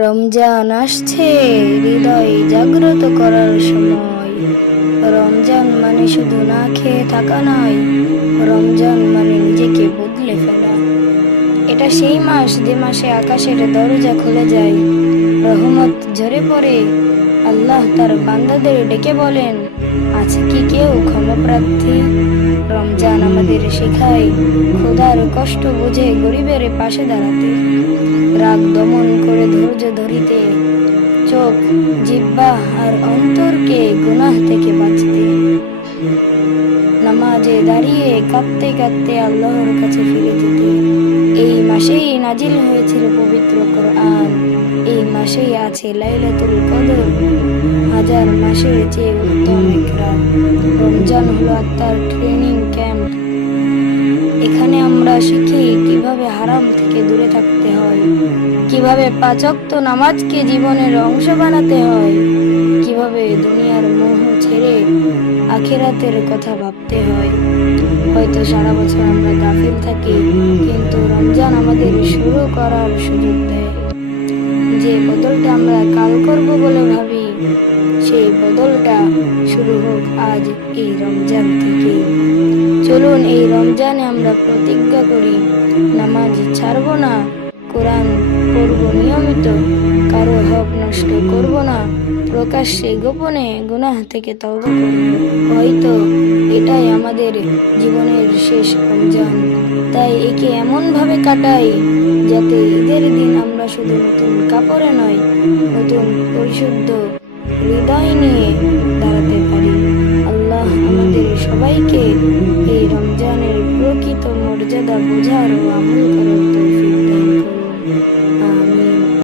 রমজান আসছে, হৃদয় জাগ্রত করার সময়। রমজান মানে শুধু না খেয়ে থাকা নয়, রমজান মানে নিজেকে বদলে ফেলা। এটা সেই মাস যে মাসে আকাশের দরজা খুলে যায়, রহমত ঝরে পড়ে। আল্লাহ তার বান্দাদের ডেকে বলেন, আছে কি কেউ ক্ষমাপ্রার্থী? রমজান আমাদের শেখায় খোদার কষ্ট বুঝে গরিবের পাশে দাঁড়াতে, রাগ দমন করে ধৈর্য ধরিতে, চোখ, জিহ্বা আর অন্তরকে গুনাহ থেকে বাঁচতে, নামাজে দাঁড়িয়ে কাঁদতে কাঁদতে আল্লাহর কাছে ফিরে যেতে। এই মাসেই নাজিল হয়েছিল পবিত্র কোরআন, এই মাসেই আছে লাইলাতুল কদর, হাজার মাসের চেয়ে উত্তম এক রাত। রমজান হলো আত্মার ট্রেনিং ক্যাম্প। এখানে আমরা শিখি কিভাবে হারাম থেকে দূরে থাকতে হয়, কিভাবে 5 ওয়াক্ত নামাজকে জীবনের অংশ বানাতে হয়, কিভাবে দুনিয়ার মোহ ছেড়ে আখিরাতের কথা ভাবতে হয়। হয়তো সারা বছর আমরা গাফিল থাকি, কিন্তু রমজান আমাদের শুরু করার সুযোগ দেয়। যে বদলটা আমরা কাল করব বলে ভাবি, সেই বদলটা শুরু হোক আজ এই রমজান থেকে। চলুন এই রমজানে আমরা প্রতিজ্ঞা করি, নামাজ ছাড়ব না, কোরআন পড়ব নিয়মিত, কারো হক নষ্ট করব না, প্রকাশ্যে গোপনে গুনাহ থেকে তওবা করব। হয়তো এটাই আমাদের জীবনের শেষ রমজান, তাই একে এমন ভাবে কাটাই যাতে ঈদের দিন আমরা শুধু নতুন কাপড়ে নয়, নতুন পরিশুদ্ধ হৃদয় নিয়ে দাঁড়াতে পারি। আল্লাহ আমাদের সবাইকে এই রমজানের প্রকৃত মর্যাদা বোঝার ও আমল করার তৌফিক দান করুন।